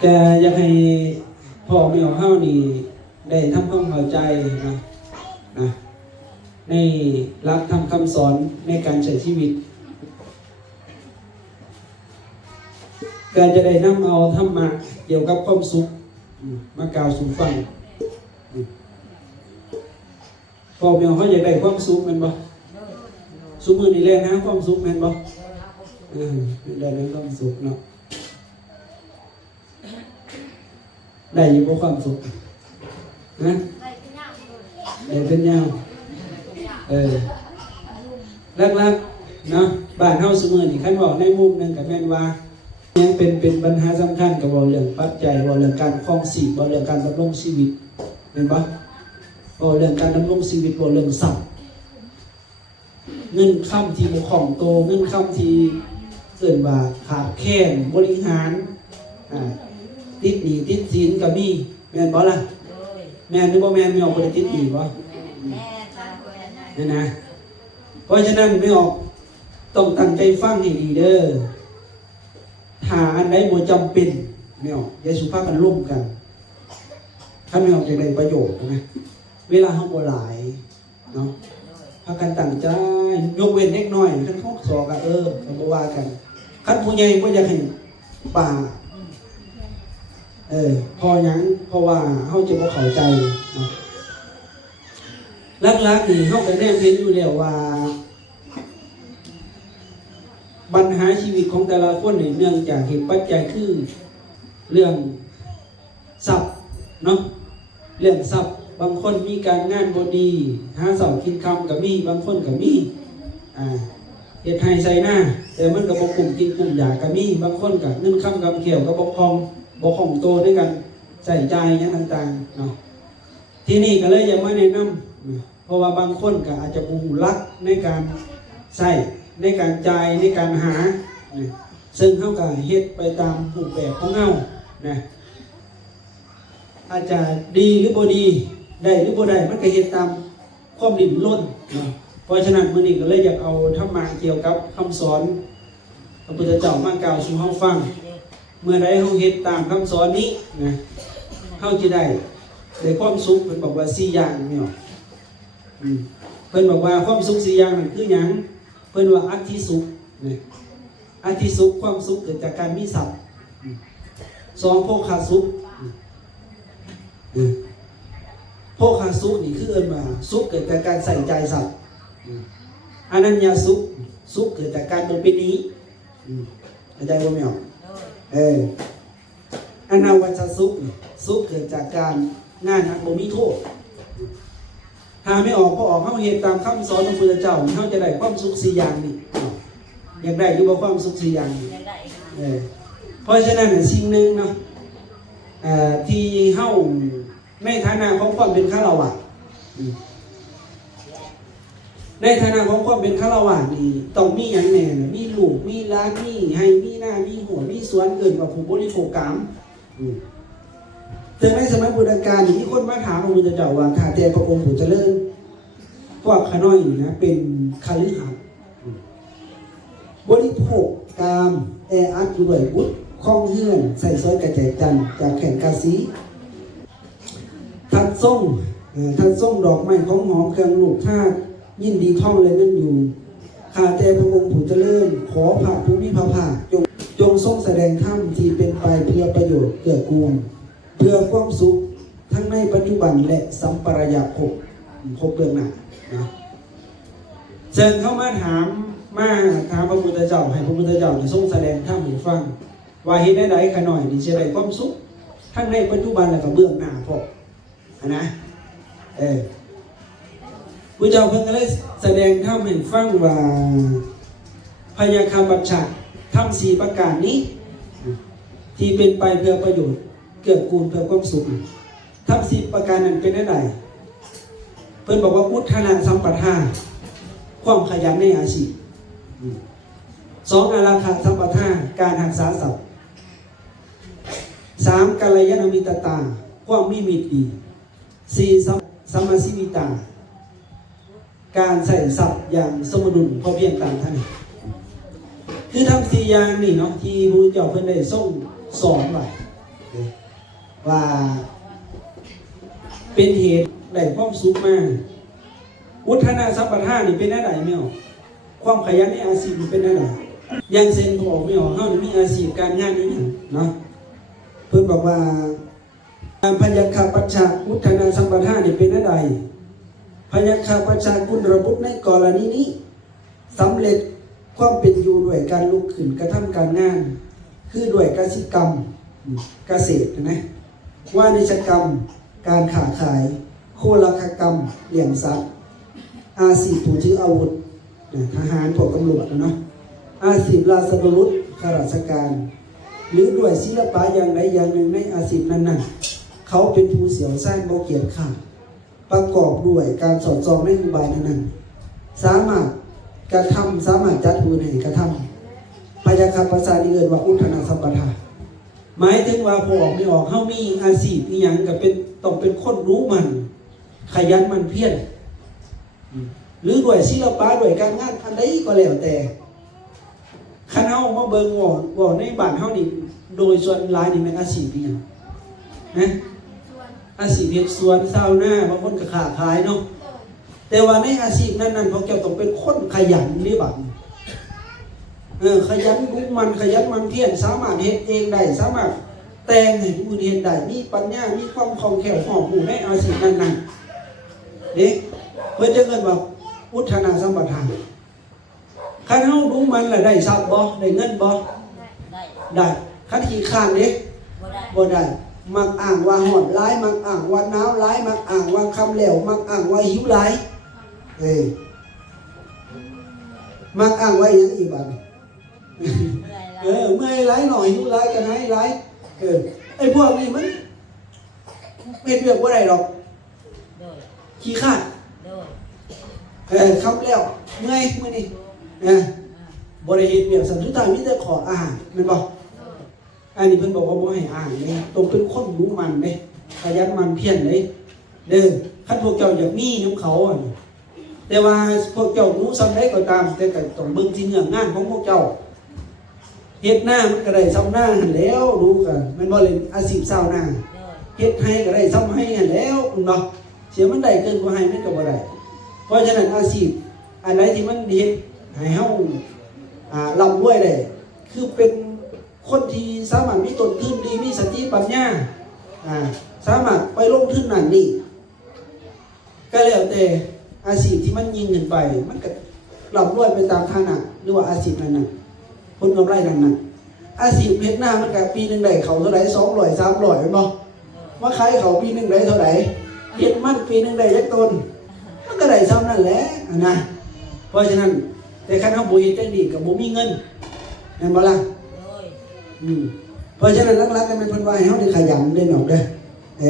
แกอยากให้พ่อแม่เฮานี่ได้ทำความเข้าใจนะในหลักธรรมคำสอนในการใช้ชีวิตการจะได้นำเอาธรรมะเกี่ยวกับความสุขมากล่าวสู่ฟังพ่อแม่เขาอยากได้ความสุขแม่นบ่สุขมื้อนี้แลนะความสุขแม่นบ่ได้เรื่องความสุขเนาะได้อยู่บ่ความสุขนะได้เป็นยาวลักๆเนาะบ้านเฮาซุมื้อนี้คันเว้าในมุมนึงก็แม่นว่ายังเป็นปัญหาสำคัญกับเรื่องปัจจัยเรื่องการครองชีพเรื่องการดำรงชีวิตเห็นปะเรื่องการดำรงชีวิตเรื่องทรัพย์เงินคำที่ของโตเงินคำที่เกินว่าขาดแคลนบริหารติดหนี้ติดสินก็มีแม่นบ่ล่ะแม่นหรือบ่แม่นไม่ออกบ่ได้ติดหนี้บ่นั่นนะเพราะฉะนั้นไม่ออกต้องตั้งใจฟังให้ดีเด้อถ้าอันใดบ่จำเป็นไม่ออกอย่าสุภาพกันร่วมกันถ้าไม่ออกจะได้ประโยชน์นะเวลาเฮาบ่หลายเนาะพากันตั้งใจยกเว้นเล็กน้อยคันเขาสอกก็ก็บ่ว่ากันคันผู้ใหญ่บ่อยากให้ป่าพอหยังเพราะว่าเฮาจะบ่เข้าใจเนาะหลักๆนี่เฮาก็แนมเห็นอยู่แล้วว่าปัญหาชีวิตของแต่ละคนเนื่องจากเหตุปัจจัยคือเรื่องทรัพย์เนาะเรื่องทรัพย์บางคนมีการงานบ่ดีหาเสากินคำก็มีบางคนก็มีเฮ็ดให้ใส่หน้าแต่มันก็บ่คุ้มกินคุ้มอยากก็มีบางคนก็เงินคำกำเขียวก็บ่คล่องโตด้วยกันใส่ใจหยังต่างๆเนาะที่นี่ก็เลยอยากมาแนะนำเพราะว่าบางคนก็อาจจะบ่รู้หลักในการใช้ในการจ่ายในการหาซึ่งเขาก็เฮ็ดไปตามรูปแบบของเขาอาจจะดีหรือบ่ดีได้หรือบ่ได้มันก็เฮ็ดตามความลิ้นรนเพราะฉะนั้นมื้อนี้ก็เลยอยากเอาธรรมะเกี่ยวกับคำสอนพระพุทธเจ้ามากล่าวสู่เฮาฟังเมื่อใดเฮาเฮ็ดตามคำสอนนี้เฮาจะได้ความสุขเพิ่นบอกว่า4อย่างนี่เพิ่นบอกว่าความสุข4อย่างนั่นคือหยังเพิ่นว่าอัตถิสุขอัตถิสุขความสุขเกิดจากการมีทรัพย์2โภคสุขโภคสุขนี่คือเอิ้นว่าสุขเกิดจากการใส่ใจทรัพย์อนัญญาสุขสุขเกิดจากการบ่เป็นหนี้เข้าใจบ่แม่นอนาวัชสุขสุขเกิดจากการงานบ่มีโทษหาไม่ออกพอออกเข้าเหตุตามคำสอนของพระพุทธเจ้าเขาจะได้ความสุข4อย่างนี่อยากได้อยู่บ่ความสุข4อย่างนี่เพราะฉะนั้นสิ่งหนึ่งเนาะที่เฮาในฐานะของความเป็นฆราวาสในฐานะของความเป็นฆราวาสนี่ต้องมีอย่างแน่มีลูกมีหลานมีให้มีหน้ามีหัวมีสวนเกินกว่าผู้บริโภคกามถึงในสมัยพุทธกาลมีคนมาถามพระพุทธเจ้าว่าข้าแต่พระองค์ผู้เจริญพวกขน้อยนะเป็นคฤหัสถ์บริโภคกามอัดอยู่ด้วยบุตรคล้องเฮือนใส่ซอยกระจายจันจากแข่งกาสีทัดส่งดอกไม้ของหอมเครื่องลูกท่ายินดีท่องเลยนั่นอยู่ข้าแต่พระองค์ผู้เจริญขอพระผู้มีพระภาคจงทรงแสดงธรรมที่เป็นไปเพื่อประโยชน์เกื้อกูลเพื่อความสุขทั้งในปัจจุบันและสัมปรายภพเบื้องหน้าเชิญเข้ามาถามพระพุทธเจ้าให้พระพุทธเจ้าทรงแสดงธรรมให้ฟังว่าเหตุใดขน่อยนี่จะได้ความสุขทั้งในปัจจุบันและก็เบื้องหน้าพนะพระเจ้าเพิ่งก็เลยแสดงธรรมให้ฟังว่าพยาคำบัญชาธรรม4ประการนี้ที่เป็นไปเพื่อประโยชน์เกื้อกูลเพื่อความสุขทำ10ประการนั้นเป็นได้ไหนเพิ่นบอกว่าพุทธนาสัมปทาความขยันในอาชีพ2อาราคะสัมปทาการรักษาทรัพย์3กัลยาณมิตรตาความมีมิตรดี4สัมมาชีวิตาการใส่ทรัพย์อย่างสมดุลพอเพียงตามท่านคือทำ4อย่างนี่เนาะที่พระพุทธเจ้าเพิ่นได้ทรงสอนไว้ ว่าเป็นเหตุได้ความสุขมาอุทนาสัพพทานี่เป็นอะไรไม่ออกความขยันในอาชีพเป็นอะไรยังเซนพออกไม่ออกเฮามีอาชีพการงานนี่เนาะเพิ่นบอกว่าพยัคฆปัจฉะอุทนาสัพพทานี่เป็นอะไรพยัคฆปัจฉะคุณระบุในกรณีนี้สำเร็จความเป็นอยู่ด้วยการลุกขึ้นกระทำการงานคือด้วยกสิกรรมเกษตรนะวานิชกรรมการค้าขายโคลักกรรมเลี้ยงสัตว์อาชีพผู้ถืออาวุธทหารพวกตำรวจเนาะอาชีพราชบุรุษข้าราชการหรือด้วยศิลปะอย่างใดอย่างหนึ่งในอาชีพนั้นๆเขาเป็นผู้เสียวซ่านบ่เกียจข้านประกอบด้วยการสอดส่องในอุบายนั้นๆสามารถกระทำสามารถจัดผู้ให้กระทำพยาคภาษาที่เอิ้นว่าอุทนาสัพพทาหมายถึงว่าพอออกไม่ออกเฮามีอาชีพอีหยังก็เป็นต้องเป็นคนรู้มันขยันมันเพียรหรือด้วยศิลปะด้วยการงานอันใดก็แล้วแต่คันเฮามาเบิ่งว่าในบ้านเฮานี่โดยส่วนหลายนี่เป็นอาชีพอีหยังนะอาชีพเฮ็ดสวนชาวนาบางคนก็ค้าขายเนาะแต่ว่าในอาชีพนั้นๆพวกเจ้าต้องเป็นคนขยันนี่บัดขยันมุ่งมันขยันมันเพียรสามารถเฮ็ดเองได้สามารถแต่งให้ผู้อื่นเฮ็ดได้มีปัญญามีความคล่องแคล่วหอมหูในอาชีพนั้นๆเด้เพิ่นจะเอิ้นว่าอุทนาสัมปทานคันเฮารู้มันแล้วได้ทรัพย์บ่ได้เงินบ่ได้คันขี้ข้านเด้บ่ได้มักอ้างว่าฮ้อนหลายมักอ้างว่าหนาวหลายมักอ้างว่าค่ำแล้วมักอ้างว่าหิวหลายมักอ้างว่าหยังอีกบัดเมื่อยหลายหน่อยหิวหลายกันให้หลายไอ้พวกนี้มันเป็นเรื่องบ่ได้หรอกขี้ข้านคำแล้วเมื่อยมื้อนี้บ่ได้เฮ็ดเวียกสันสุดท้ายมีแต่ขออาหารแม่นบ่อันนี้เพิ่นบอกว่าบ่ให้อาหารเด้ต้องเป็นคนรู้มันเด้ขยันมันเพียรเด้คันพวกเจ้าอยากมีนำเขาแต่ว่าพวกเจ้ารู้ซ้ำใดก็ตามแต่ก็ต้องเบิ่งที่เนื้องานของพวกเจ้าเฮ็ดหน้ามันก็ได้ซ้ำหน้าหั่นแล้วรู้กันแม่นบ่เลยอาชีพชาวนาเฮ็ดให้ก็ได้ซ้ำให้หั่นแล้วเนาะเสียมันได้เกินกว่าให้มันก็บ่ได้เพราะฉะนั้นอาชีพอันไหนที่มันเฮ็ดให้เฮาร่ำรวยได้คือเป็นคนที่สามารถมีต้นทุนดีมีสติปัญญาสามารถไปลงทุนนั่นนี่ก็แล้วแต่อาชีพที่มันยิ่งขึ้นไปมันก็ร่ำรวยไปตามฐานะหรือว่าอาชีพนั้นๆผลกำไรนั้นๆอาชีพเฮ็ดหน้ามันก็ปีนึงได้เขาเท่าไหร่200 300แม่นบ่ว่าขายเขาปีนึงได้เท่าไหร่เฮ็ดมันปีนึงได้จักต้นมันก็ได้ซ้ำนั่นแหละนะเพราะฉะนั้นแต่คันเฮาบ่เฮ็ดจังดีก็บ่มีเงินแม่นบ่ล่ะเพราะฉะนั้นหลักๆก็เป็นเพิ่นว่าให้เฮาได้ขยันได้หนอกเด้อ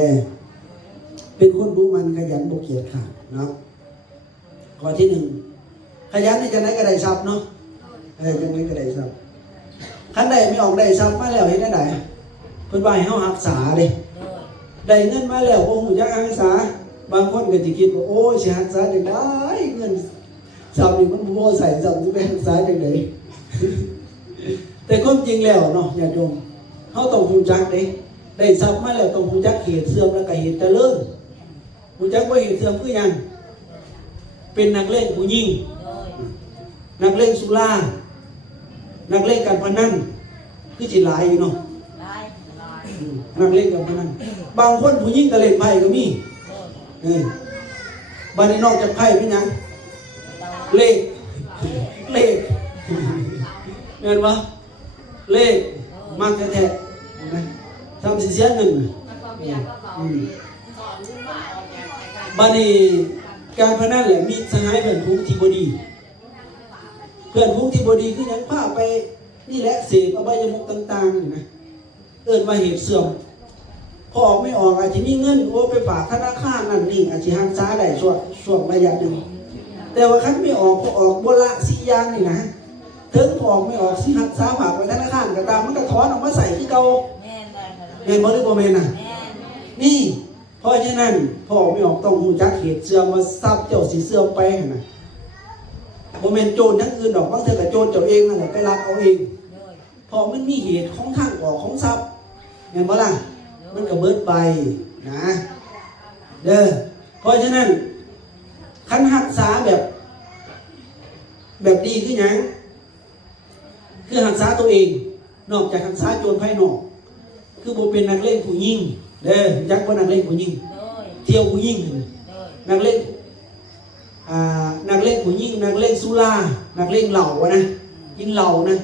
เป็นคนรู้มันขยันบ่เกียจข้านเนาะข้อที่1ขยันนี่จังได๋ก็ได้ทรัพย์เนาะจังได๋ก็ได้ทรัพย์คันใดไม่ออกได้ทรัพย์มาแล้วเฮ็ดได้เพิ่นว่าให้เฮารักษาเด้ได้เงินมาแล้วบ่ฮู้จักรักษาบางคนก็สิคิดว่าโอ้ยสิรักษาจังได๋เงินทรัพย์นี่มันบ่ใส่ทรัพย์สิไปรักษาจังได๋แต่ความจริงแล้วเนาะญาติโยมเฮาต้องรู้จักเด้ได้ทรัพย์มาแล้วต้องรู้จักเหตุเสื่อมแล้วก็เหตุเจริญรู้จักว่าเหตุเสื่อมคือหยังเป็นนักเล่นผู้หญิงนักเล่นสุรานักเล่นการพนันคือสิหลายอยู่เนาะนักเล่นการพนันบางคนผู้หญิงก็เล่นไพ่ก็มีบัดนี้นอกจากไพ่เป็นหยังเลขแม่นบ่เลขมักแท้ๆนะทำสิเสียเงินบัดนี้การพนันแหละมีสหายเพื่อนฝูงที่บ่ดีเพื่อนฝูงที่บ่ดีคือหยังพาไปนี่แหละเสพอบายมุขต่างๆนี่นะเอิ้นว่าเหตุเสื่อมพอออกไม่ออกอาจจะมีเงินโอ้ไปฝากธนาคารนั่นนี่อาจจะรักษาได้ช่วงระยะนึงแต่ว่าคันไม่ออกพอออกบ่ละ4อย่างนี่นะถึงพอออกไม่ออกสิรักษาฝากไว้ธนาคารก็ตามมันก็ถอนออกมาใส่คือเก่าแม่นบ่หรือบ่แม่นน่ะนี่เพราะฉะนั้นพอไม่ออกต้องรู้จักเหตุเสื่อมว่าทรัพย์เจ้าสิเสื่อมไปหั่นน่ะบ่แม่นโจรทั้งอื่นดอกบางเทื่อก็โจรเจ้าเองนั่นแหละไปลักเอาเองพอมันมีเหตุของทางออกของทรัพย์แม่นบ่ล่ะ มันก็เบิดไปนะเด้อเพราะฉะนั้นคันรักษาแบบดีคือหยังคือรักษาตัวเองนอกจากรักษาโจรภายนอกคือบ่เป็นนักเลงผู้หญิงเด้อจักว่านักเลงผู้หญิงเที่ยวผู้หญิงนักเลงนักเลงผู้หญิงนักเลงสุรานักเลงเหล้านะกินเหล้านะ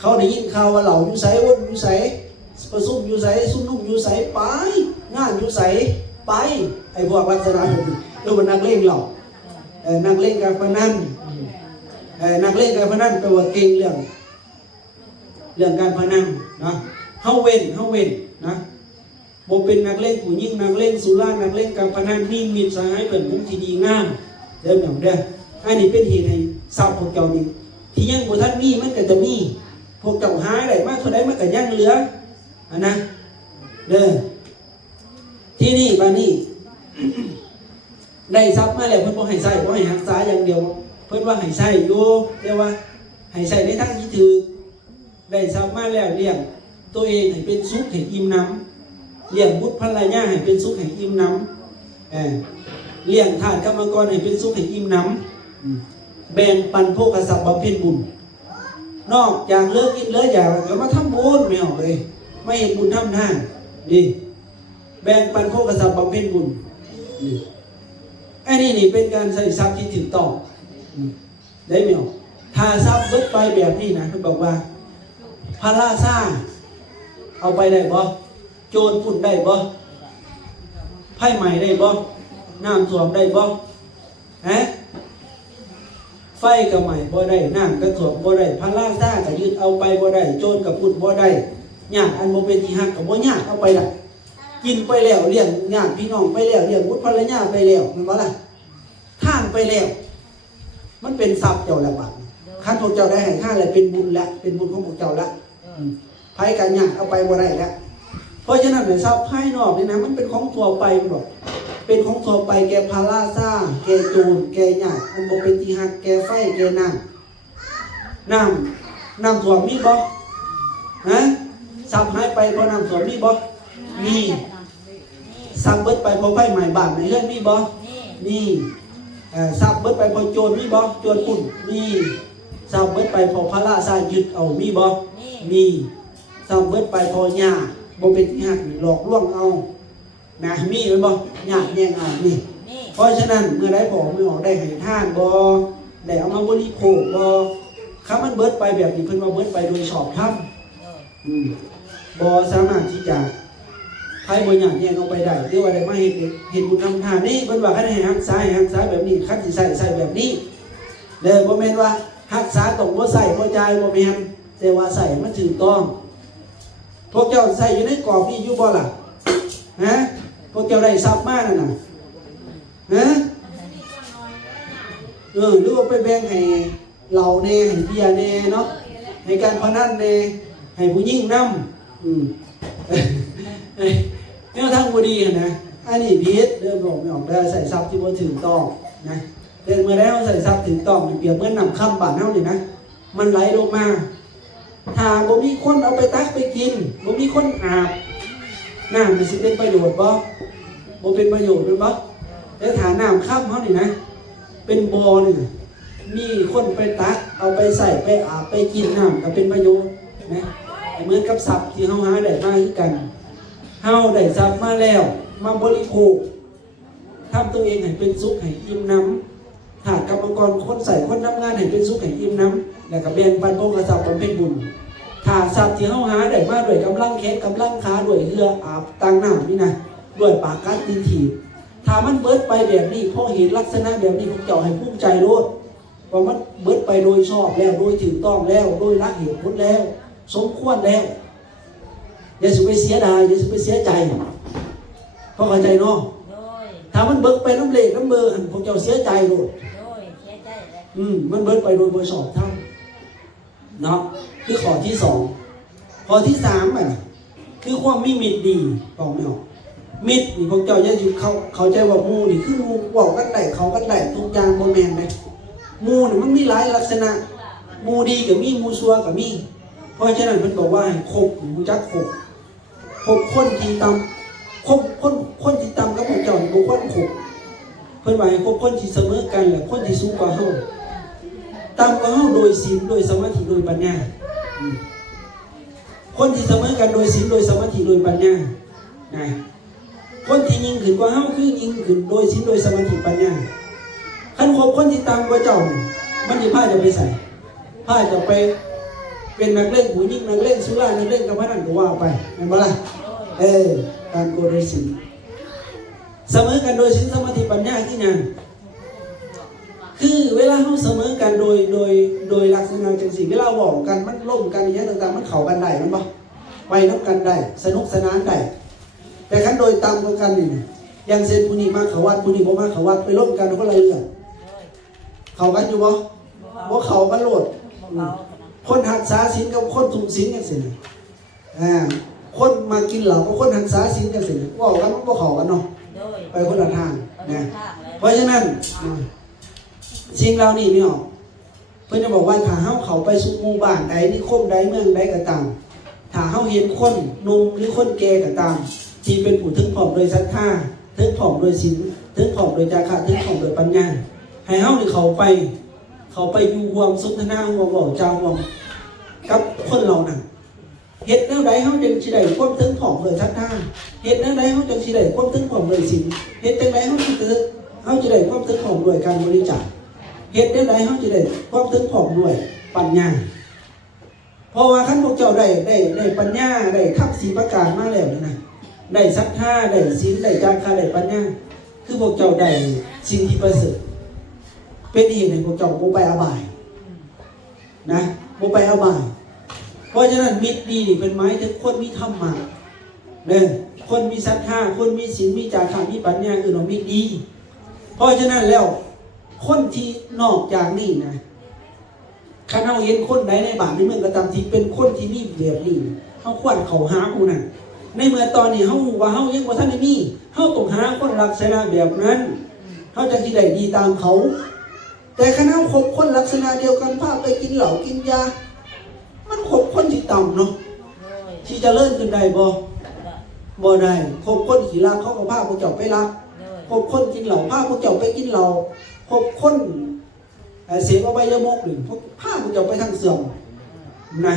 เขาได้ยินข่าวว่าเหล้าอยู่ไสวงอยู่ไสประชุมอยู่ไสซุ่มนุ่มอยู่ไสไปงานอยู่ไสไปไอ้พวกลักษณะแบบนี้เรียกว่านักเลงเหล้านักเลงการพนันนักเลงการพนันแปลว่าเก่งเรื่องการพนันนะเฮาเว้นนะบ่เป็นนักเลงผู้หญิงนักเลงสุรานักเลงการพนันมีมิตรสหายเพิ่นมุงที่ดีงามเด้อน้องเด้ออันนี้เป็นเหตุให้ทรัพย์พวกเจ้านี่ที่ยังบ่ทันมีมันก็จะมีพวกเจ้าหาได้มาเท่าใดมันก็ยังเหลือนะเด้อที่นี่บัดนี้ ได้ทรัพย์มาแล้วเพิ่นบ่ให้ใช้บ่ให้รักษาอย่างเดียวเพิ่นว่าให้ใช้อยู่แต่ว่าให้ใช้ในทางที่ถูกได้ทรัพย์มาแล้วเลี้ยงตัวเองให้เป็นสุขให้อิ่มหนำเลี้ยงบุตรภรรยาให้เป็นสุขให้อิ่มหนำเลี้ยงทาสกรรมกรให้เป็นสุขให้อิ่มหนำแบ่งปันโภคทรัพย์บำเพ็ญบุญนอกจากเลิกกินเลิกอยากก็มาทำบุญไม่ออกเลยไม่เห็นบุญทำทานนี่แบ่งปันโภคทรัพย์บำเพ็ญบุญนี่อันนี้นี่เป็นการใช้ทรัพย์ที่ถูกต้องได้ไหมออกถ้าทรัพย์เบิดไปแบบนี้นะเขาบอกว่าพาราซ่าเอาไปได้บ่โจรพุ่นได้บ่ไพ่ใหม่ได้บ่น้ำท่วมได้บ่ไฟก็ใหม่บ่ได้น้ำก็ท่วมบ่ได้พาราซ่าก็ยึดเอาไปบ่ได้โจรก็พุ่นบ่ได้ญาติอันบ่เป็นที่ฮักก็บ่ญาติเอาไปได้กินไปแล้วเลี้ยงญาติพี่น้องไปแล้วเลี้ยงบุตรภรรยาไปแล้วแม่นบ่ล่ะท่านไปแล้วมันเป็นทรัพย์เจ้าละบาดคันพวกเจ้าได้ให้ท่านแล้วเป็นบุญละเป็นบุญของพวกเจ้าละไผกันญาติเอาไปบ่ได้แล้วเพราะฉะนั้นในทรัพย์ภายนอกนี่นะมันเป็นของทั่วไปบ่ เป็นของทั่วไปแกพาราซ่าแกโจรแกหยาดมันบ่เป็นที่หักแกไฟแกน้ำท่วมมีบ่สับหายไปเพราะน้ำท่วมมีบ่มีสับเบิดไปเพราะไฟไหม้บ้านในเรือนมีบ่มีสับเบิดไปเพราะโจรมีบ่โจรปุ่นมีสับเบิดไปเพราะพาราซ่ายึดเอามีบ่มีสับเบิดไปเพราะหยาดบ่เป็นที่หักหลอกลวงเอานะมีไว้บ่ญาติแย่งเอานี่เพราะฉะนั้นเมื่อได้ผมไม่ออกได้ให้ท่านบ่ได้เอามาบริโภคบ่คำมันเบิดไปแบบนี้เพิ่นว่าเบิดไปโดยชอบธรรมบ่สามารถที่จะให้บ่ญาติแย่งเอาไปได้หรือว่าได้มาเฮ็ดบุญทำทานนี่เพิ่นว่าคันให้รักษาแบบนี้คันสิใส่แบบนี้เลยบ่แม่นว่ารักษาต้องบ่ใส่บ่จ่ายบ่แม่นแต่ว่าใส่มันถูกต้องพวกเจ้าใส่อยู่ในกรอบนี้อยู่บ่ล่ะพวกเจ้าได้ทรัพย์มากน่ะหรือว่าไปแบ่งให้เหล่าแน่ให้เบียร์แน่เนาะให้การพนันแน่ให้ผู้หญิงนำเนี่ยทางบ่ดีนะอันนี้ผิดเริ่มบอกไม่ออกได้ใส่ทรัพย์ที่บ่ถูกต้องนะแต่เมื่อแล้วใส่ทรัพย์ถูกต้องเปรียบเหมือนน้ำค่ำบ้านเฮานี่นะมันไหลลงมาถ้าบ่มีคนเอาไปตักไปกินบ่มีคนอาบน้ำมันสิเป็นประโยชน์บ่เป็นประโยชน์หรือบ่แต่ฐานน้ำค่ำเขานี่นะเป็นบ่อนี่มีคนไปตักเอาไปใส่ไปอาบไปกินน้ำก็เป็นประโยชน์นะเหมือนกับทรัพย์ที่เฮาหาได้มาคือกันเฮาได้ทรัพย์มาแล้วมาบริโภคทำตัวเองให้เป็นสุขให้อิ่มน้ำหากกรรมกรคนใส่คนทำงานให้เป็นสุขให้อิ่มน้ำแล้วก็แบ่งปันโภคทรัพย์บำเพ็ญบุญถ้าทรัพย์ที่เฮาหาได้มาด้วยกำลังแขนกำลังขาด้วยเรืออาบตั้งน้ำนี่นะด้วยปากกัดตีนถีบถ้ามันเบิดไปแบบนี้เพราะเหตุลักษณะแบบนี้พวกเจ้าให้ภูมิใจโลดว่ามันเบิดไปโดยชอบแล้วโดยถูกต้องแล้วโดยรักเหตุผลแล้วสมควรแล้วอย่าสุไปเสียดายอย่าสุไปเสียใจเพราะเข้าใจเนาะถ้ามันเบิดไปน้ำเละน้ำเบอร์พวกเจ้าเสียใจโลดมันเบิดไปโดยชอบทั้งเนาะคือข้อที่สองข้อที่สามคือความมีมิตรดีบอกไม่ออกมิตรนี่พวกเจ้าจะอยู่เข้าใจว่ามูนี่คือมูบอกกันได้เขากันได้ทุกอย่างโมแมนไหมมูนี่มันมีหลายลักษณะมูดีกับมีมูซัวกับมีเพราะฉะนั้นมันบอกว่าให้คบมูจักคบ คบคนที่ต่ำคนที่ต่ำกับพวกเจ้าบุคคลคบเพิ่นว่าให้คบคนที่เสมอกันแหละคนที่สูงกว่าเฮาต่ำกว่าเฮาโดยศีลโดยสมาธิโดยปัญญาคนที่เสมอกันโดยศีลโดยสมาธิโดยปัญญานะคนที่ยิ่งขึ้นกว่าเฮาคือยิ่งขึ้นโดยศีลโดยสมาธิปัญญาคันคบคนที่ต่ำกว่าเจ้ามันสิพาจะไปใส่พาจะไปเป็นนักเล่นผู้ยิ่งนักเล่นสุรานักเล่นกับพนันก็ว่าไปเห็นบ่ล่ะการโกโดยศีลเสมอกันโดยศีลสมาธิปัญญาคือหยังคือเวลาเขาเสมอกันโดยลักษณะจังซี่เวลาบอกกันมันร่วมกันอย่างต่างๆมันเข้ากันได้มันบ่ไปนับกันได้สนุกสนานได้แต่คันโดยตามกันนี่อย่างเช่นผู้นี้มาเขาวัดผู้นี้บ่มาเขาวัดไปร่วมกันคนละเรื่องเข้ากันอยู่บ่เข้ากันโลดคนหักษาศีลกับคนทุศีลจังซี่คนมากินเหล้ากับคนหักษาศีลจังซี่เว้ากันมันบ่เข้ากันเนาะไปคนละทางนะเพราะฉะนั้นสิ่งเหล่านี้นี่ออกเพื่อนจะบอกว่าถ้าเฮาเข้าไปสู่หมู่บ้านใดนิคมใดเมืองใดก็ตามถ้าเฮาเห็นคนหนุ่มหรือคนแก่ก็ตามที่เป็นผู้ถึงพร้อมโดยศรัทธาถึงพร้อมโดยศีลถึงพร้อมโดยจาคะถึงพร้อมโดยปัญญาให้เฮานี่เข้าไปอยู่รวมสนทนาร่วมเว้าจาร่วมกับคนเหล่านั้นเฮ็ดแนวใดเฮาจึงสิได้ความถึงพร้อมโดยศรัทธาเฮ็ดแนวใดเฮาจึงสิได้ความถึงพร้อมโดยศีลเฮ็ดจังไดเฮาสิจะได้ความถึงพร้อมด้วยการบริจาคเหตุใดเขาจะได้ความถึงพร้อมด้วยปัญญาเพราะว่าขั้นพวกเจ้าได้ปัญญาได้ขับสีประกาศมาแล้วนะได้ศรัทธาได้ศีลได้จาคะได้ปัญญาคือพวกเจ้าได้สิ่งที่ประเสริฐเป็นเหตุให้พวกเจ้าโมไปอบายนะโมไปอบายเพราะฉะนั้นมิตรดีเป็นไม้ถึงคนมีธรรมะเนี่ยคนมีศรัทธาคนมีศีลมีจาคะมีปัญญาคือเรามิตรดีเพราะฉะนั้นแล้วคนที่นอกจากนี้นะข้าเราเห็นคนใดในบ้านในเมืองก็ตามที่เป็นคนที่มีแบบนี้เขาควรเขาหาผู้นั้นในเมื่อตอนนี้เขาว่าเขายังว่าท่านไม่มีเขาต้องหาคนลักษณะแบบนั้นเขาจะที่ใดดีตามเขาแต่คณะคบคนลักษณะเดียวกันพาไปกินเหล้ากินยามันคบคนที่ต่ำเนาะที่จะเลื่อนขึ้นได้บ่ได้คบคนขี่รักเขาก็พาพวกเจ้าไปรักคบคนกินเหล้าพาพวกเจ้าไปกินเหล้าคบคนเสียอบายมุกหรือพวกผ้าพวกเจ้าไปทางเสื่อมนะ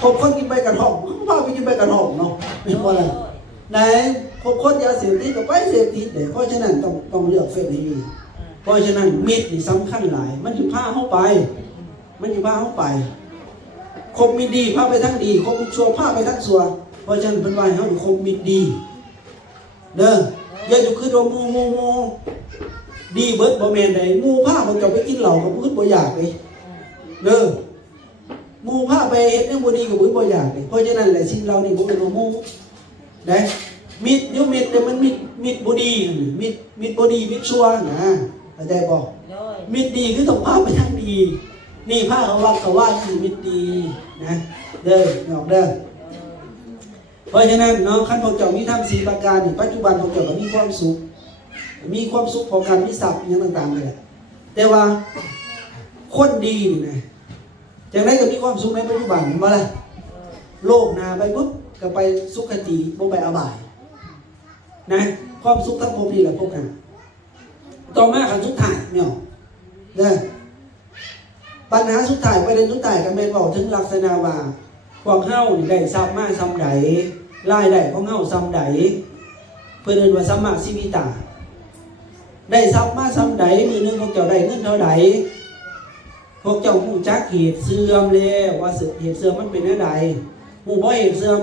คบคนกินใบกระท่อมพาไปกินใบกระท่อมเนาะไม่พออะไรไหนคบคนยาเสพติดก็ไปเสพติดเดี๋ยวเพราะฉะนั้นต้องเลือกเฟ้นให้ดีเพราะฉะนั้นมิตรนี่สำคัญหลายมันอยู่ผ้าเข้าไปคบมิตรดีผ้าไปทั้งดีคบมิตรชั่วผ้าไปทั้งชั่วเพราะฉะนั้นเป็นว่าเขาคบมิตรดีเด้ออย่าอยู่คือโดนมูดีเบิดบ่แม่นใดหมู่พาพวกเจ้าไปกินเหล้าก็บ่อยากเลยเด้อหมู่พาไปเฮ็ดแนวบ่ดีก็บ่อยากเลยเพราะฉะนั้นแหละสิ่งเหล่านี้บ่เป็นหมู่ได้มิตรอยู่มิตรแต่มันมิตรบ่ดีมิตรบ่ดีมิตรชั่วนะเข้าใจบ่มิตรดีคือต้องพาไปทางดีนี่พาเขาว่าคือมิตรดีนะเด้อเด้อเพราะฉะนั้นเนาะคันพวกเจ้ามีธรรม4ประการนี่ปัจจุบันพวกเจ้าก็มีความสุขพอการมีทรัพย์อย่างต่างๆเลยแต่ว่าคนดีนี่นะจากนั้นก็มีความสุขในปัจจุบันมาเลยโลกนาไปปุ๊บก็ไปสุขติบ่ไปอบายนะความสุขทั้งภพนี่แหละพวกกันต่อมาขั้นสุดท้ายเนี่ยปัญหาสุดท้ายประเด็นสุดท้ายก็แม่นบอกถึงลักษณะว่าพวกเฮาได้ทรัพย์มาซ้ำใดรายได้ของเฮาซ้ำใดเพื่อนเรียนว่าสัมมาชีวิตาได้ทรัพย์มาซ้ำใดมือนึงพวกเจ้าได้เงินเท่าใดพวกเจ้าหูจักเหตุเสื่อมแล้วว่าเหตุเสื่อมมันเป็นอะไรหูบ่เหตุเสื่อม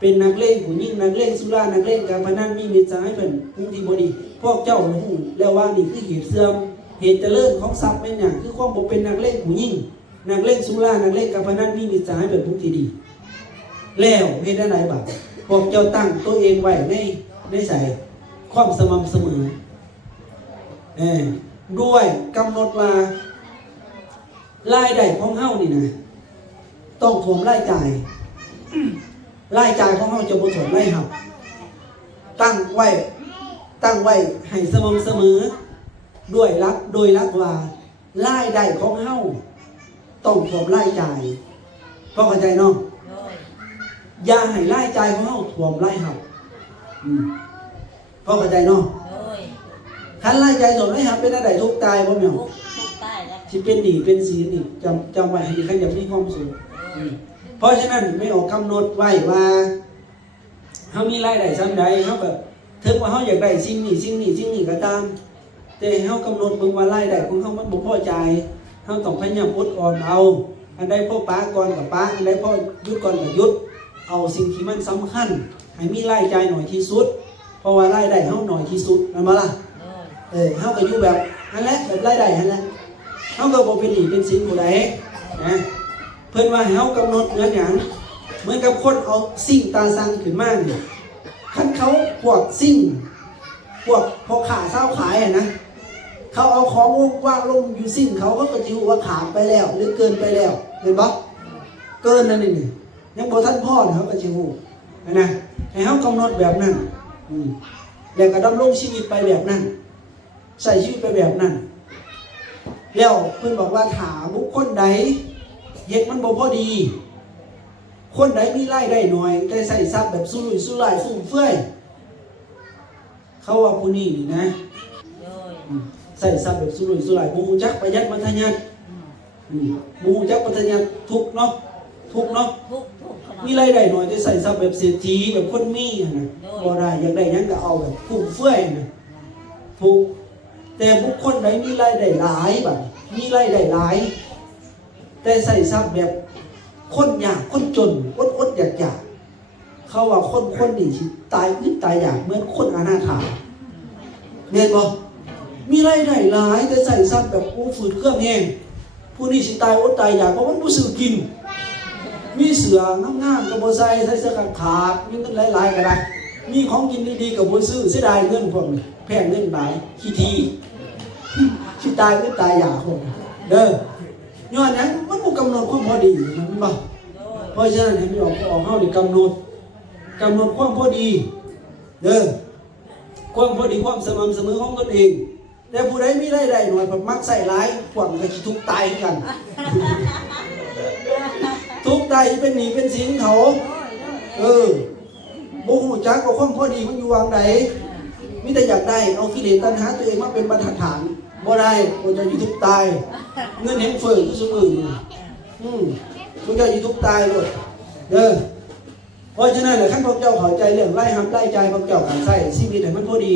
เป็นนักเล่นผู้ยิ่งนักเล่นสุรานักเล่นการพนันมีมิตรสหายเป็นผู้ที่บ่ดีพวกเจ้าหูแล้วว่านี่คือเหตุเสื่อมเหตุเจริญของทรัพย์เป็นอย่างคือความบ่เป็นนักเล่นผู้ยิ่งนักเล่นสุรานักเล่นการพนันมีมิตรสหายเป็นผู้ที่ดีแล้วเหตุอะไรบ้างพวกเจ้าตั้งตัวเองไว้ในใส่ความสม่ำเสมอด้วยกำหนดว่ารายได้ของเฮานี่นะต้องถ่วงรายจ่ายของเฮาจะบ่ถ่วงรายหับตั้งไว้ให้สม่ำเสมอด้วยรักว่ารายได้ของเฮาต้องถ่วงรายจ่ายพอเข้าใจเนาะ อย่าให้รายจ่ายของเฮาท่วมรายรับพอเข้าใจเนาะคันรายจ่ายท่วมรายรับเป็นอะไรทุกข์ตายบ่แม่นสิเป็นหนี้เป็นสินนี่จำไว้ให้ดีใครอยากมีความสุขเพราะฉะนั้นไม่ออกกำหนดไว้ว่าเฮามีรายได้ส่ำใดเฮาแบบถึงว่าเฮาอยากได้สิ่งนี้ก็ตามแต่เฮากำหนดเบิ่งว่ารายได้ของเฮามันบ่พอใจเฮาต้องพยายามอดออมเอาอันใดพอปาก่อนก็ปาอันใดพอหยุดก่อนก็หยุดเอาสิ่งที่มันสำคัญให้มีรายจ่ายน้อยที่สุดเพราะว่ารายได้เฮาน้อยที่สุดแม่นบ่ล่ะเฮาก็อยู่แบบนั่นแหละแบบรายได้นั่นแหละเฮาก็บ่เป็นหนี้เป็นสินผู้ใดนะเพิ่นว่าให้เฮากำหนดเหมือนหยังเหมือนกับคนเอาสิ่งตาสังขึ้นมานี่คันเขาพวกสิ่งพวกพอขาเศร้าขายนะเขาเอาของว่างลงอยู่สิ่งเขาก็จะรู้ว่าขาดไปแล้วหรือเกินไปแล้วเห็นปะเกินนั่นนี่ยังบอกท่านพ่อเนี่ยเขาก็จะรู้นะให้เขากำหนดแบบนั้นแล้วก็ดำรงชีวิตไปแบบนั้นใส่ชีวิตไปแบบนั้นแล้วเพื่อนบอกว่าถาบุคคลใดเฮ็ดมันบ่พอดีคนใดมีรายได้น้อยแต่ใส่ทรัพย์แบบสุรุ่ยสุร่ายฟุ่มเฟือยเขาว่าผู้นี้นี่นะใส่ทรัพย์แบบสุรุ่ยสุร่ายบ่ฮู้จักประหยัดมัธยัสถ์บ่ฮู้จักมัธยัสถ์ทุกเนาะมีรายได้น้อยแต่ใส่ทรัพย์แบบเศรษฐีแบบคนมีนะบ่ได้อยากได้หยังก็เอาแบบฟุ่มเฟือยนะทุกแต่บุคคลใดมีรายได้หลายบัดมีรายได้หลายแต่ใส่ทรัพย์แบบคนยากคนจนอดอยากเขาว่าคนนี่สิตายอึดตายอยากเหมือนคนอนาถาเห็นบ่มีรายได้หลายแต่ใส่ทรัพย์แบบฝืดเครื่องแห้งผู้นี้สิตายอดตายอยากเพราะมันบ่ซื้อกินมีเสืองามๆก็บ่ใส่เสื้อขาดมีเงินหลายๆก็ได้มีของกินดีๆก็บ่ซื้อเสียดายเงินพวกนี้แพงเงินหลายขี้ทีสิตายอึดตายอยากพวกเด้อย้อนหยังมันบ่กำหนดความพอดีมันบ่เพราะฉะนั้นให้มันออกเฮานี่กำหนดความพอดีเด้อความพอดีความสม่ำเสมอของตนเองแต่ผู้ใดมีรายได้น้อยมักใส่ร้ายพวกมันก็สิทุกข์ตายกันทุกข์ตายเป็นหนี้เป็นสินเขาบ่ฮู้จักว่าความพอดีมันอยู่วางใดมีแต่อยากได้เอากิเลสตัณหาตัวเองมาเป็นบรรทัดฐานบ่ได้บ่จะอยู่ทุกข์ตายเงินเห็นเฟ้ออยู่ซุมื้อบ่จะอยู่ทุกข์ตายโลดเด้อเพราะฉะนั้นแหละท่านพระเจ้าเข้าใจเรื่องรายรับรายจ่ายพระเจ้าการใช้ชีวิตให้มันพอดี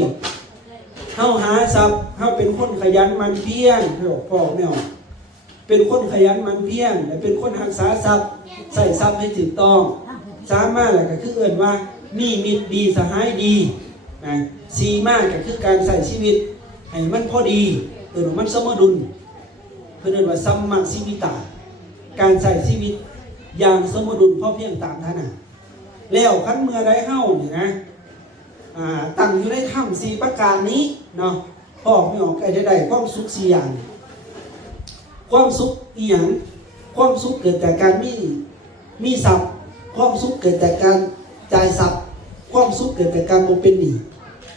เฮาหาทรัพย์เฮาเป็นคนขยันหมั่นเพียรพ่อแม่เป็นคนขยันหมั่นเพียรและเป็นคนรักษาทรัพย์ใส่ทรัพย์ให้ถูกต้องสามารถก็คือเอิ้นว่ามีมิตรดีสหายดีนะสีมากก็คือการใส่ชีวิตให้มันพอดีเอิ้นว่ามันสมดุลเพิ่นเอิ้นว่าสัมมาชีวิตาการใส่ชีวิตอย่างสมดุลพอเพียงตามฐานะแล้วคันเมื่อใดเฮานี่นะตั้งอยู่ในถ้ำ4ประการนี้เนาะพ่อไม่ออกก็จะได้ความสุข4อย่างความสุขอีหยังความสุขเกิดจากการมีทรัพย์ความสุขเกิดจากการจ่ายทรัพย์ความสุขเกิดจากการบ่เป็นหนี้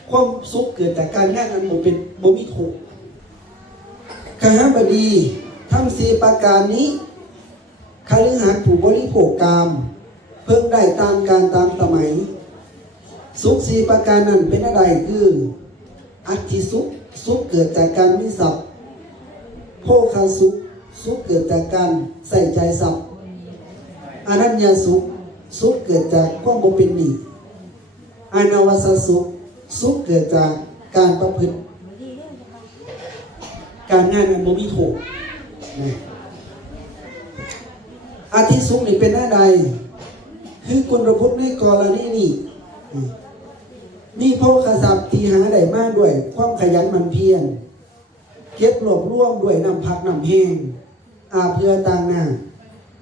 ความสุขเกิดจากการงานอันบ่มีทุกข์คหบดีทั้ง4ประการนี้คฤหัสถ์ผู้บริโภคกามเพิ่งได้ตามการตามสมัยสุข4ประการนั้นเป็นอะไรคืออัตถิสุขเกิดจากการมีทรัพย์โภคสุขเกิดจากการใส่ใจทรัพย์อนัญญสุขเกิดจากความบ่เป็นหนี้อนาวสสุขเกิดจากการประพฤติการงานอันบ่มีโทษอาทิสุขนี่เป็นอะไรคือคุณระพุทธในกรณีนี้มีโภคทรัพย์ที่หาได้มาด้วยความขยันหมั่นเพียรเก็บรวบรวมด้วยน้ำพักน้ำแห้งอาเพื่อต่างหน้า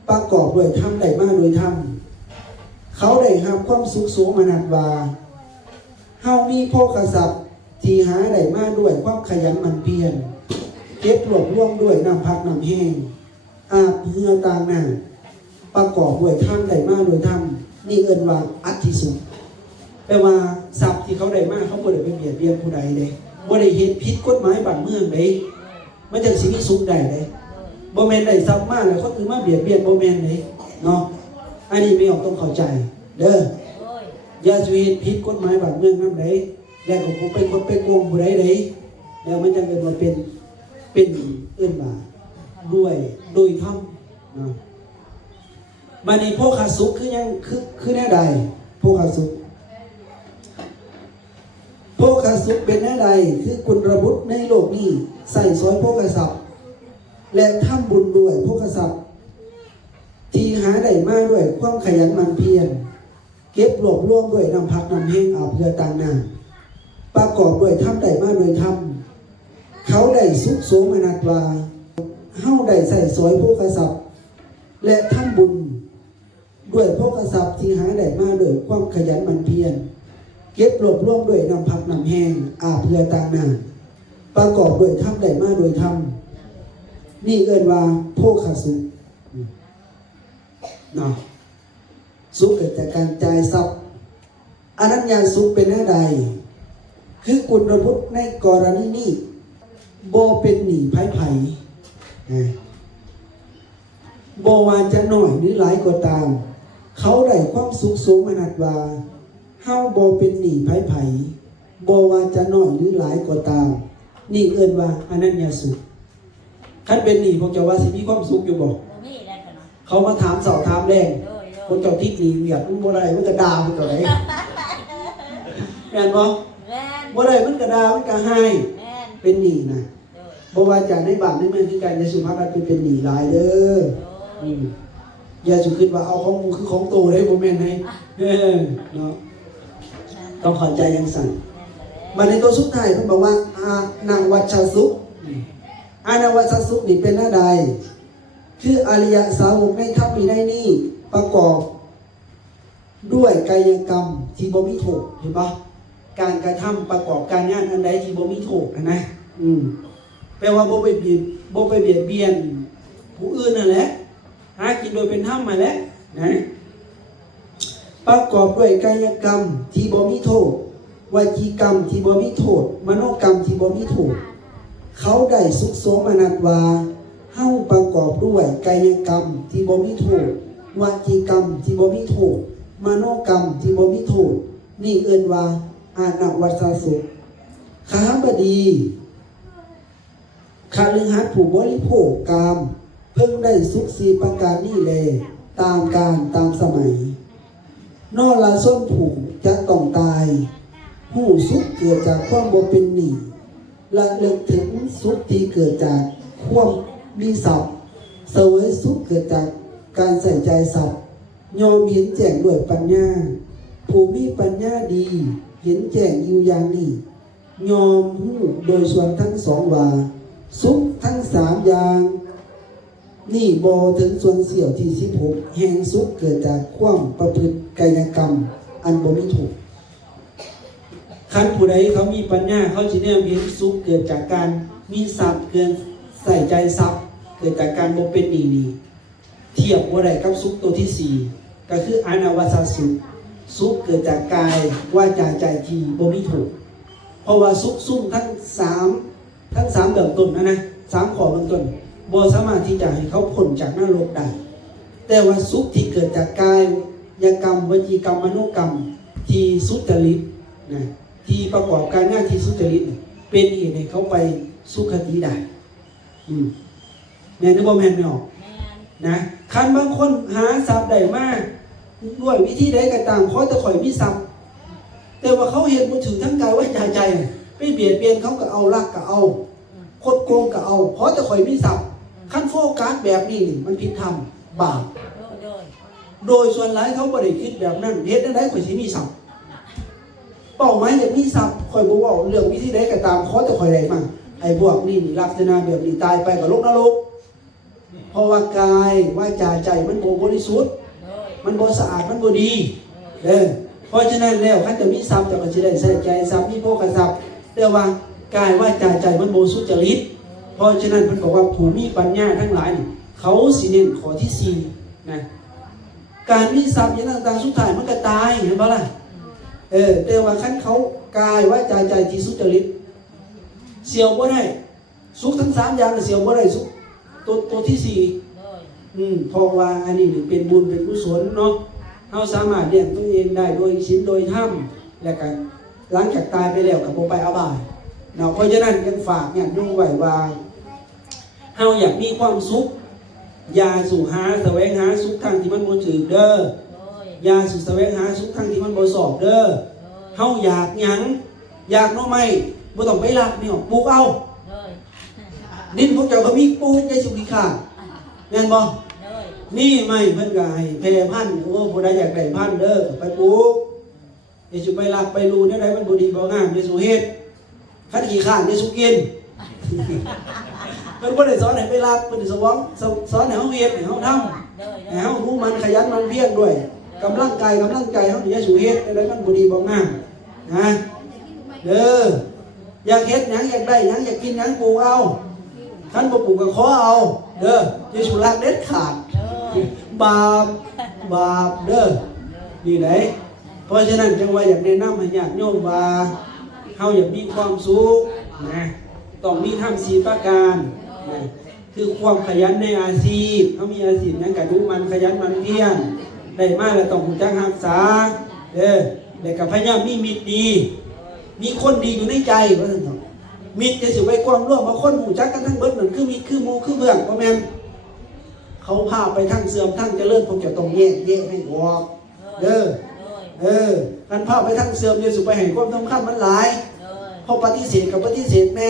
ประกอบด้วยธรรมได้มาโดยธรรมเขาได้รับความสุขสูงมานัดว่าเฮามีโภคทรัพย์ที่หาได้มาด้วยความขยันหมั่นเพียรเก็บรวบรวมด้วยน้ำพักน้ำแห้งอาเพื่อต่างหน้าประกอบด้วยธรรมได้มาโดยธรรมนี่เอิ้นว่าอัตถิสุขแปลว่าทรัพย์ที่เขาได้มาเขาบ่ได้ไปเบียดเบียนผู้ใดเลยบ่ได้เฮ็ดผิดกฎหมายบ้านเมืองเลยมันจังสิมีสุขได้เลยบ่แม่นได้ทรัพย์มาแล้วคนอื่นมาเบียดเบียนบ่แม่นเลยเนาะอันนี้ไม่ออกต้องเข้าใจ เด้ออย่าสิผิดกฎหมายบ้านเมืองนำใดแล้วก็ผมไปกดไปโกงผู้ใดแล้วมันจะเกิดมาเป็นเอื้นบาด้วยโดยธรรมนะมาในโภคสุขคือยังคือแน่ใดโภคสุขเป็นแน่ใดคือกุลบุตรในโลกนี้ใส่สอยโภคทรัพย์และทำบุญด้วยโภคทรัพย์ที่หาได้มาด้วยความขยันหมั่นเพียรเก็บรวบรวมด้วยน้ำพักน้ำแห้งอาบเพื่อต่างหน้าประกอบด้วยทำได้มาโดยทำเขาได้สุขโสมนัสวาเฮาได้ใส่สอยโภคทรัพย์และทำบุญด้วยโภคทรัพย์ที่หาได้มาด้วยความขยันหมั่นเพียรเก็บรวบรวมด้วยน้ำพักน้ำแห้งอาบเพื่อต่างหน้าประกอบด้วยทำได้มาโดยทำนี่เอิ้นว่าโภคสุขเนาะสุขเกิดจากการจ่ายทรัพย์อนัญญาสุขเป็นอะไรคือกุลบุตรในกรณีนี้บ่เป็นหนี้ไผบ่ว่าจะน้อยหรือหลายก็ตามเขาได้ความสุขโสมนัสว่าเฮาบ่เป็นหนี้ไผบ่ว่าจะน้อยหรือหลายก็ตามนี่เอิ้นว่าอนัญญาสุขคันเป็นหนี้พวกเจ้าว่าสิมีความสุขอยู่บ่เขามาถามเสาถามแรงพวกเจ้าทิศหนีเวียดมันบ่ได้มันก็ด่าพวกเจ้าได้แม่นบ่บ่ได้มันก็ด่ามันก็ให้เป็นหนี้นะบ่ว่าจะในบ้านในเมืองคือการจะสุภาพมันเป็นหนี้หลายเด้ออย่าสุคิดว่าเอาของกูคือของโตได้บ่แม่นให้เนาะต้องเข้าใจอย่างสั่นมาในตัวสุดท้ายเพิ่นบอกว่าอานังวัชสุขอานังวัชสุขนี่เป็นอะไรคืออริยสาวกในธรรมในนี้ประกอบด้วยกายกรรมที่บ่มีโทษเห็นปะการกระทำประกอบการงานอันใดที่บ่มีโทษนะแปลว่าบ่ไปเบียดเบียนผู้อื่นนั่นแหละหากินโดยเป็นธรรมมาแล้วนะประกอบด้วยกายกรรมที่บ่มีโทษวจีกรรมที่บ่มีโทษมโนกรรมที่บ่มีโทษเขาได้สุขโสมนัสว่าเฮาประกอบด้วยกายกรรมที่บ่มีโทษวจีกรรมที่บ่มีโทษมโนกรรมที่บ่มีโทษนี่เอิ้นว่าอานังวัชสุขข้าบดีคฤหัสถ์ผู้บริโภคกามเพิ่งได้สุข4ประการนี้แลตามกาลตามสมัยนอละส้นผูกจะต้องตายหูสุขเกิดจากความบ่เป็นหนี้ละลึกถึงสุขที่เกิดจากความมีทรัพย์เสวยสุขเกิดจากการใส่ใจทรัพย์ยอมเห็นแจ้งด้วยปัญญาผู้มีปัญญาดีเห็นแจ้งอยู่อย่างนี้ยอมหูโดยส่วนทั้งสองว่าสุขทั้ง3อย่างนี่บ่ถึงส่วนเสี้ยวที่16แห่งสุขเกิดจากความประพฤติกายกรรมอันบ่มีถูกคันผู้ใดเขามีปัญญาเขาสิแนมเห็นสุขเกิดจากการมีทรัพย์เกินใส่ใจทรัพย์เกิดจากการบ่เป็นหนี้เทียบบ่ได้กับสุขตัวที่4ก็คืออนังวัชสุขสุขเกิดจากกายวาจาใจที่บ่มีถูกเพราะว่าสุขซุ่มทั้ง3เบื้องต้นนะ3ข้อเบื้องต้นบ่สามารถที่จะให้เขาพ้นจากนรกได้แต่ว่าสุขที่เกิดจากกายกรรมวจีกรรมมโนกรรมที่สุจริตนะที่ประกอบการงานที่สุจริตเป็นเหตุให้เขาไปสุขติได้แม่นบ่แม่นไม่ออกนะคันบางคนหาทรัพย์ได้มาด้วยวิธีใดก็ตามเขาจะข่อยมีทรัพย์แต่ว่าเขาเห็นบ่ถึงทั้งกายวาจาใจไปเบียดเบียนเขาก็เอาลักก็เอาคดโกงก็เอาเพราะจะข่อยมีทรัพย์คันโฟกัสแบบนี้มันผิดธรรมบาปโดยส่วนหลายเขาบ่ได้คิดแบบนั้นเฮ็ดได้ข่อยสิมีทรัพย์เป้าหมายอยากมีทรัพย์ข่อยบ่เว้าเรื่องวิธีใดก็ตามเขาจะข่อยได้มาไอ้พวกนี้ลักษณะแบบนี้ตายไปก็ลงนรกเพราะว่ากายวาจาใจมันบ่บริสุทธิ์มันบ่สะอาดมันบ่ดีเพราะฉะนั้นแล้วคันจะมีทรัพย์จะก็สิได้ใส่ใจทรัพย์มีโภคทรัพย์แต่ว่ากายวาจาใจมันบ่สุจริตเพราะฉะนั้นเพิ่นบอกว่าผู้มีปัญญาทั้งหลายเขาสิเน้นข้อที่4นะการมีทรัพย์อย่างต่างๆสุดท้ายมันก็ตายเห็นบ่ล่ะแต่ว่าคันเขากายวาจาใจที่สุจริตเสียวบ่ได้สุขทั้ง3อย่างเสียวบ่ได้สุขตัวที่4เพราะว่าอันนี้เป็นบุญเป็นกุศลเนาะ เฮาสามารถเลี้ยงตัวเองได้โดยศีลโดยธรรมและกันหลังจากตายไปแล้วก็บ่ไปอบายเนาะเพราะฉะนั้นยังฝากเนี่ยดูไว้ว่าเฮาอยากมีความสุขอย่าสู่หาแสวงหาสุขทางที่มันบ่ถูกเด้ออย่าสู่แสวงหาสุขทางที่มันบ่ชอบเด้อเฮาอยากหยังอยากหน่อไม้บ่ต้องไปลักนี่หรอกปลูกเอาดินพวกเจ้าก็มีปลูกได้สุริค่าแม่นบ่นี่ไม่เพิ่นก็ให้แพร่พันธุ์โอ้ผู้ใดอยากได้พันธุ์เด้อไปปลูกอย่าสิไปลักไปรูแนวใดมันบ่ดีบ่งามอย่าสิเฮ็ดคันขี้ข้านอย่าสิกินเพิ่นบ่ได้สอนให้ไปลักเพิ่นสอนให้เฮาเฮ็ดให้เฮาทำให้เฮารู้มันขยันมันเพียรด้วยกำลังใจเฮาอย่าสิเฮ็ดแนวใดมันบ่ดีบ่งามนะเด้ออยากเฮ็ดหยังอยากได้หยังอยากกินหยังปลูกเอาท่านบ่ปลูกก็ขอเอาเด้ออย่าสิลักเด็ดขาดบาปเด้อนี่ไหนเพราะฉะนั้นจังว่าอยากแนะนำให้ญาติโยมว่าเฮาอยากมีความสุขนะต้องมีธรรม4ประการนะคือความขยันในอาชีพเฮามีอาชีพหยังก็ดูมันขยันมันเพียรได้มาแล้วต้องรู้จักรักษาเด้อแล้วก็พยายามมีมิตรดีมีคนดีอยู่ในใจว่าซั่นเถาะมิตรจะสิไว้ความร่วมมาคนรู้จักกันทั้งเบิดนั่นคือมิตรคือหมู่คือเพื่อนบ่แม่นเขาพาไปทั้งเสื่อมทั้งเจริญพวกเจ้าต้องแยกให้ออกเด้อกันพาไปทั้งเสื่อมเนี่ยสุไปให้ความสำคัญมันหลายเพราะปฏิเสธกับปฏิเสธแม่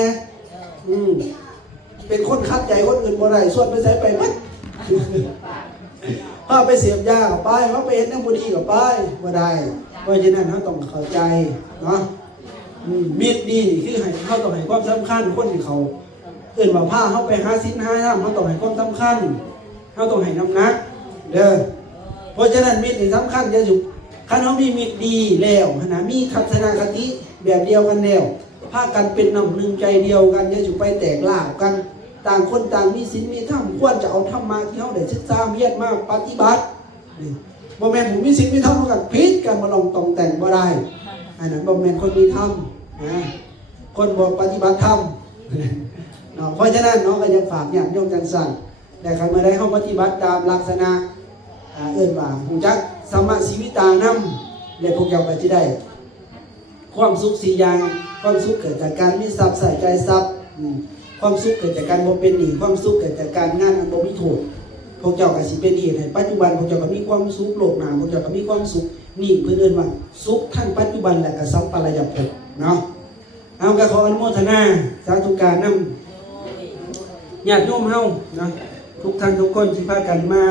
เป็นคนคัดใจคนอื่นบ่ได้ส่วนไปใส่ไปมัดพาไปเสียบยากับไปพาไปเห็นน้ำบุดีกับไปบ่ได้เพราะฉะนั้นเขาต้องเข้าใจเนาะมิตรดีคือให้เขาต้องให้ความสำคัญคนที่เขาเอื่นว่าพาเขาไปหาศีลหาธรรมเขาต้องให้ความสำคัญเขาต้องให้น้ำหนักเด้อเพราะฉะนั้นมิตรนี่สำคัญจะอยู่คันเขามีมิตรดีแล้วนะมีทัศนคติแบบเดียวกันแล้วพากันเป็นน้ำหนึ่งใจเดียวกันจะอยู่ไปแตกล่ากันต่างคนต่างมีศีลมีธรรมควรจะเอาธรรมะที่เขาได้ศึกษาเรียนมาปฏิบัติบ่แม่นผมมีศีลมีธรรมกันผิดกันมาลองตองแต่งบ่ได้อันนั้นบ่แม่นคนมีธรรมนะคนบ่ปฏิบัติธรรมเพราะฉะนั้นน้องก็ยังฝากญาติโยมจังสั่นแต่ใครเมื่อใดเขาปฏิบัติตามลักษณะเอื้นว่าหูจักสัมมาชีวิตานำและพวกเจ้าก็จะได้ความสุข4อย่างความสุขเกิดจากการมีทรัพย์ใส่ใจทรัพย์ความสุขเกิดจากการบ่เป็นหนี้ความสุขเกิดจากการงานอันบ่มีโทษพวกเจ้าก็สิเป็นเหตุให้ปัจจุบันพวกเจ้าก็มีความสุขโลกหน้าพวกเจ้าก็มีความสุขนี่เพิ่นเอิ้นว่าสุขทั้งปัจจุบันและก็สัมปรายภพเนาะเอาก็ขออนุโมทนาสาธุการนำญาติโยมเฮานะทุกท่านทุกคนที่พากันมา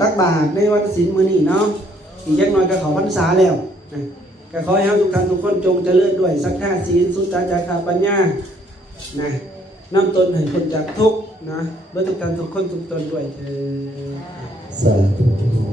ตักบาตรในวันศีลมื้อนี้เนาะอีกจักหน่อยก็เข้าพรรษาแล้วนะก็ขอให้เฮาทุกท่านทุกคนจงเจริญด้วยศรัทธาศีลสุตตะจาคะปัญญานะนำตนให้พ้นจากทุกข์นะเบิดทุกท่านทุกคนทุกตนด้วยเถิดสาธุ